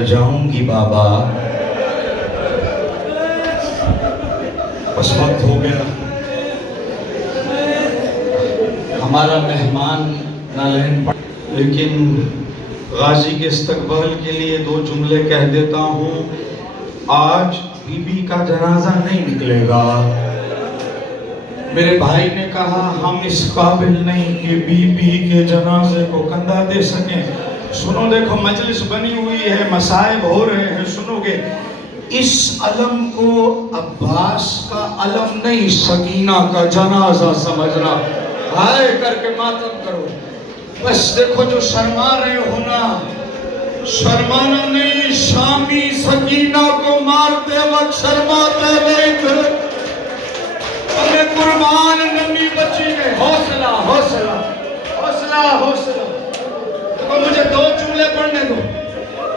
کر جاؤں گی بابا. بس وقت ہو گیا. ہمارا مہمان نالین پڑ، لیکن غازی کے استقبال کے لیے 2 جملے کہہ دیتا ہوں. آج بی بی کا جنازہ نہیں نکلے گا. میرے بھائی نے کہا ہم اس قابل نہیں کہ بی بی کے جنازے کو کندھا دے سکیں. سنو دیکھو مجلس بنی ہوئی ہے، مسائب ہو رہے ہیں، سنو گے. اس علم کو عباس کا علم نہیں، سکینہ کا جنازہ سمجھنا. ہائے کر کے ماتم کرو. بس دیکھو جو شرما رہے ہو نا، شرمانا نہیں. شامی سکینہ کو مارتے وقت شرماتے نہیں تھے. ہمیں قربان نمی بچی نے. حوصلہ حوصلہ حوصلہ حوصلہ. تو مجھے 2 جملے پڑھنے دو،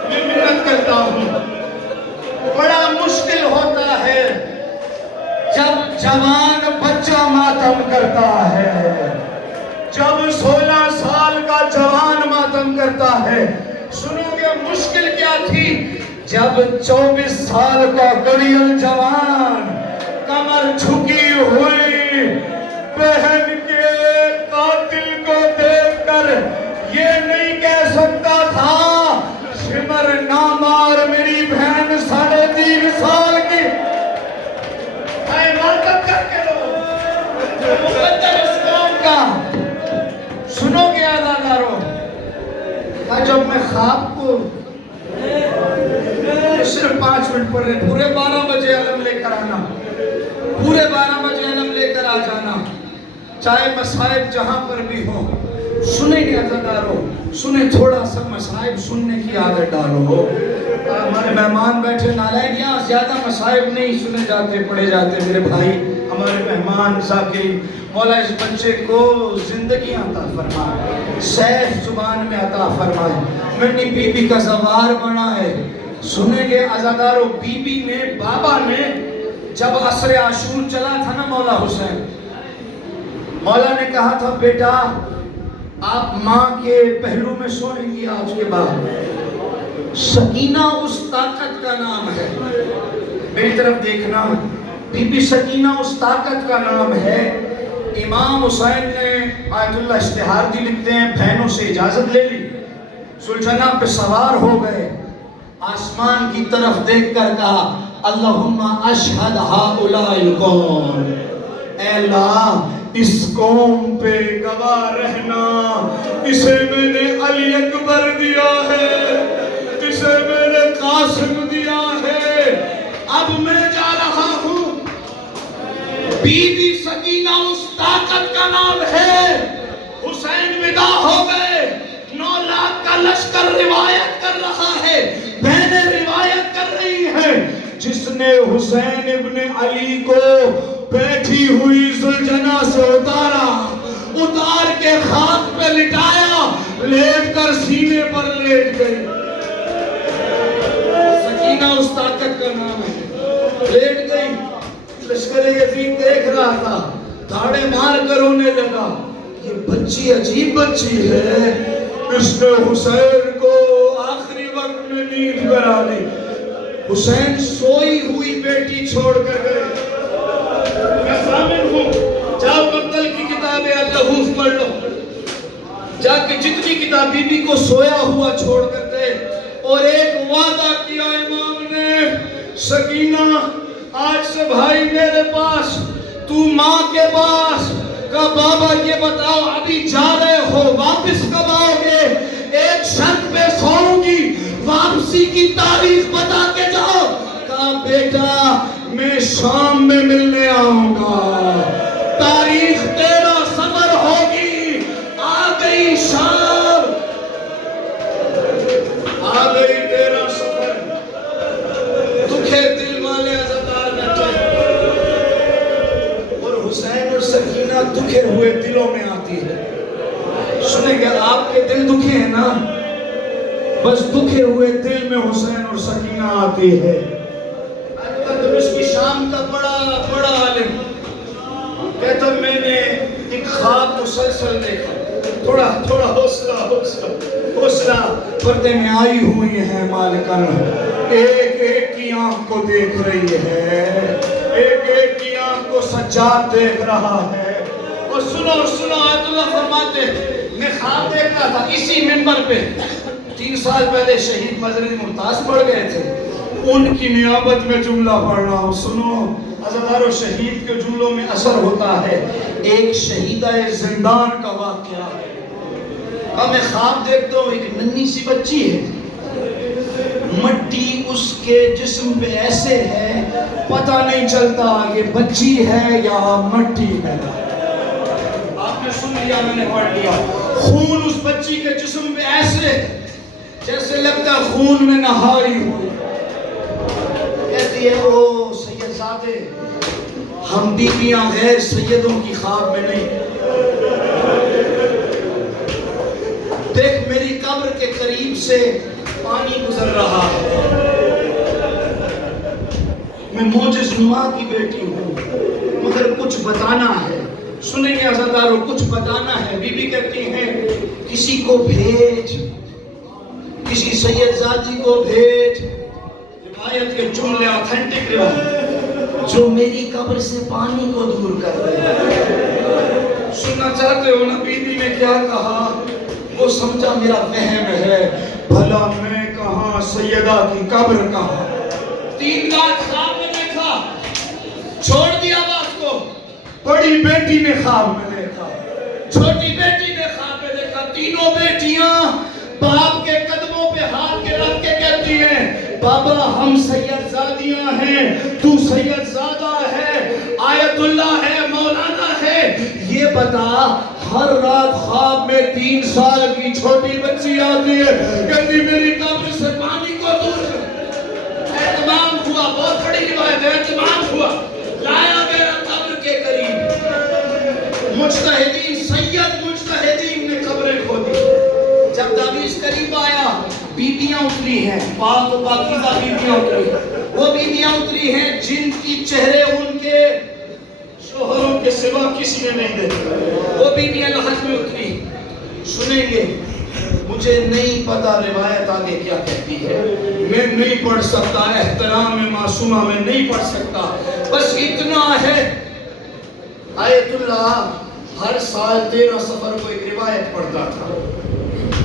میں منت کرتا ہوں. بڑا مشکل ہوتا ہے جب جوان بچہ ماتم کرتا ہے، جب 16 سال کا جوان ماتم کرتا ہے. سنو گے مشکل کیا تھی؟ جب 24 سال کا گڑیل جوان کمر جھکی ہوئی بہن کے قاتل کو دیکھ کر یہ نہیں کہہ سکتا تھا شمر نہ مار میری بہن 3.5 سال کی. ماتم کر کے لو مقدر اسلام کا. سنو گے عزادارو، جب میں خواب کو صرف 5 منٹ پڑھ رہے، پورے 12 بجے علم لے کر آنا، پورے 12 بجے علم لے کر آ جانا، چاہے مسائب جہاں پر بھی ہو. سنیں گے عزادارو، سنیں. تھوڑا سا مسائب سننے کی عادت ڈالو. ہمارے مہمان بیٹھے نالین، یہاں زیادہ مسائب نہیں سنے جاتے پڑھے جاتے. میرے بھائی ہمارے مہمان ذاکرین، مولا اس بچے کو زندگی عطا فرمائے، سیف زبان میں عطا فرمائے. میری بی بی کا زوار بنا ہے. سنیں گے عزادارو، بی بی نے، بابا نے جب عصر عاشور چلا تھا نا مولا حسین، مولا نے کہا تھا بیٹا آپ ماں کے پہلو میں سوئیں گی آج کے بعد. سکینہ اس طاقت کا نام ہے. میری طرف دیکھنا، بی بی سکینہ اس طاقت کا نام ہے. امام حسین نے آیت اللہ اشتہاردی لکھتے ہیں، بہنوں سے اجازت لے لی، سلجھنا پہ سوار ہو گئے، آسمان کی طرف دیکھ کر کہا اللہم اشہد ہؤلاء القوم. اے اللہ اس قوم پہ گواہ رہنا، اسے میں نے علی اکبر دیا ہے، اسے میں نے قاسم دیا ہے. اب میں جا رہا ہوں. بی بی سکینہ اس طاقت کا نام ہے. حسین ودا ہو گئے، 9 لاکھ کا لشکر روایت کر رہا ہے، بہنیں روایت کر رہی ہیں. جس نے حسین ابن علی کو بیٹھی ہوئی زلجنا سے اتار کے خاک پہ لٹایا، لیٹ کر سینے پر لیٹ گئی. سکینہ اس طاقت کا نام ہے. لیٹ گئی. لشکر یزید دیکھ رہا تھا، دھاڑے مار کر رونے لگا. یہ بچی عجیب بچی ہے، اس نے حسین کو آخری وقت میں نیند کرا دی. حسین سوئی ہوئی بیٹی چھوڑ کر گئے. میں ضامن ہوں، جاؤ مقتل کی کتاب اللحوف پڑھ لو، جا کے جتنی کتاب بی بی کو سویا ہوا چھوڑ کر دے. اور ایک وعدہ کیا امام نے، سکینہ آج سے بھائی میرے پاس، تو ماں کے پاس. کہا بابا یہ بتاؤ ابھی جا رہے ہو، واپس کب آؤ گے؟ ایک شرط پہ سوؤں گی، واپسی کی تاریخ بتا کے جاؤ. کہا بیٹا میں شام میں ملنے آؤں گا، تاریخ 13 سفر ہوگی. آ گئی شام، آ گئی 13 سفر. دکھے دل والے عزادار بیٹھے، اور حسین اور سکینہ دکھے ہوئے دلوں میں آتی ہے. سنیں گے آپ کے دل دکھے ہیں نا، بس دکھے ہوئے دل میں حسین اور سکینہ آتی ہے. اس کی شام کا بڑا عالم کہتا میں نے ایک خواب مسلسل دیکھا. تھوڑا حوصلہ حسنا پردے میں آئی ہوئی ہے مالکن، ایک ایک کی آنکھ کو دیکھ رہی ہے، ایک ایک کی آنکھ کو سجاد دیکھ رہا ہے۔ اور سنو آیت اللہ فرماتے، میں خواب دیکھ رہا تھا اسی منبر پہ، 3 سال پہلے شہید مظہر ممتاز پڑھ گئے تھے، ان کی نیابت میں جملہ پڑھ رہا ہوں۔ سنو عزادارو، شہید کے جملوں میں اثر ہوتا ہے۔ ایک شہیدہ زندان کا واقعہ ہے۔ اب میں خواب دیکھتا ہوں، ایک ننھی سی بچی ہے، مٹی اس کے جسم پہ ایسے ہے پتہ نہیں چلتا یہ بچی ہے یا مٹی ہے۔ آپ نے سن لیا، میں نے پڑھ لیا۔ خون اس بچی کے جسم پہ ایسے جیسے لگتا ہے خون میں نہائی ہوئی۔ کہتی ہے او سید زادے، ہم بیویاں غیر سیدوں کی خواب میں نہیں۔ دیکھ میری قبر کے قریب سے پانی گزر رہا ہے، میں موجز نما کی بیٹی ہوں، مگر کچھ بتانا ہے۔ سنیں گے عزادارو، کچھ بتانا ہے۔ بی بی کہتی ہیں کسی کو بھیج، کسی سید زادی کو بھیج، روایت کے جملے آتھینٹک روایت، جو میری قبر سے پانی کو دور کر دے۔ سننا چاہتے ہو نا بی بی نے کیا کہا؟ وہ سمجھا میرا وہم ہے، بھلا میں کہاں سیدہ کی قبر کہاں۔ 3 رات خواب میں دیکھا، چھوڑ دیا بات کو۔ بڑی بیٹی نے خواب میں دیکھا، چھوٹی بیٹی نے خواب میں دیکھا، تینوں بیٹیاں باپ کے قدموں پہ ہاتھ کے رکھ کے کہتی ہیں بابا ہم سید زادیاں ہیں، تو سید زادہ ہے، آیت اللہ ہے، مولانا ہے، یہ بتا۔ ہر رات خواب میں 3 سال کی چھوٹی بچی آتی ہے، کہتی میری قبر سے پانی کو دور کر۔ اہتمام ہوا، بہت بڑی روایت ہے، اہتمام ہوا، لایا گیا قبر کے قریب۔ مجتہدین، سید مجتہدین نے قبریں کھودی۔ جب تعویذ قریب آیا، بیویاں اتری ہیں، پاک و پاکیزہ بیویاں اتری ہیں، وہ بیویاں اتری ہیں جن کی چہرے ان کے شوہروں کے سوا کسی نے نہیں دیکھا، وہ بیویاں لحد میں اتری۔ سنیں گے، مجھے نہیں پتا روایت آگے کیا کہتی ہے، میں نہیں پڑھ سکتا، احترام معصومہ میں نہیں پڑھ سکتا، بس اتنا ہے آیت اللہ ہر سال 13 صفر کو ایک روایت پڑھتا تھا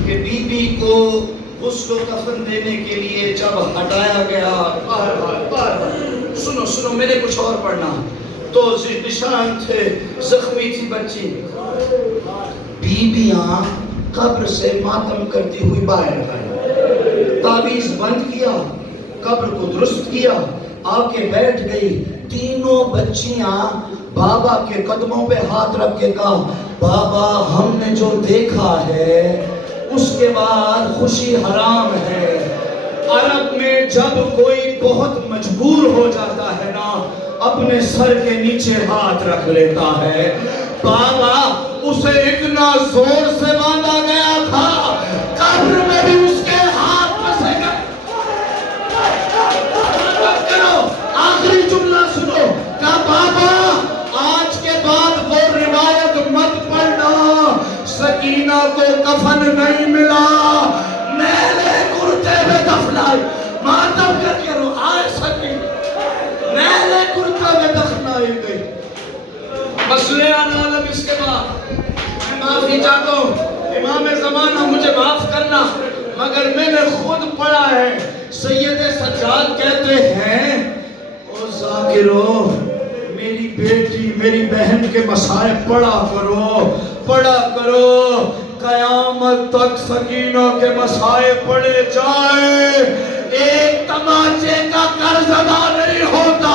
کہ بی بی کو غسل و کفن دینے کے لیے جب ہٹایا گیا، بار سنو میں نے کچھ اور پڑھنا، تو نشان تھے، زخمی تھی بچی، بیویاں قبر سے ماتم کرتی ہوئی باہر آئی، تعویذ بند کیا، قبر کو درست کیا، آ کے بیٹھ گئی۔ تینوں بچیاں بابا کے قدموں پہ ہاتھ رکھ کے کہا بابا ہم نے جو دیکھا ہے اس کے بعد خوشی حرام ہے۔ عرب میں جب کوئی بہت مجبور ہو جاتا ہے نا، اپنے سر کے نیچے ہاتھ رکھ لیتا ہے۔ بابا اسے اتنا زور سے باندھا گیا تھا، قبر میں بھی اس کے ہاتھ پھنسے گئے۔ آخری جملہ سنو، کہا بابا آج کے بعد وہ روایت مت پڑھنا، سکینہ کو کفن نہیں ملا، میلے کرتے میں دفنائی، ماتم کر کے رو آئے سکینہ، میلے کرتے میں دفنائی گئی۔ مسئلہ عالم اس کے بعد میں معافی چاہتا ہوں، امام زمانہ مجھے معاف کرنا، مگر میں نے خود پڑھا ہے، سید سجاد کہتے ہیں او ذاکرو میری بیٹی میری بہن کے مسائب پڑھا کرو، قیامت تک سکینہ کے مسائب پڑھے جائے، ایک تماچے کا قرض ادا نہیں ہوتا۔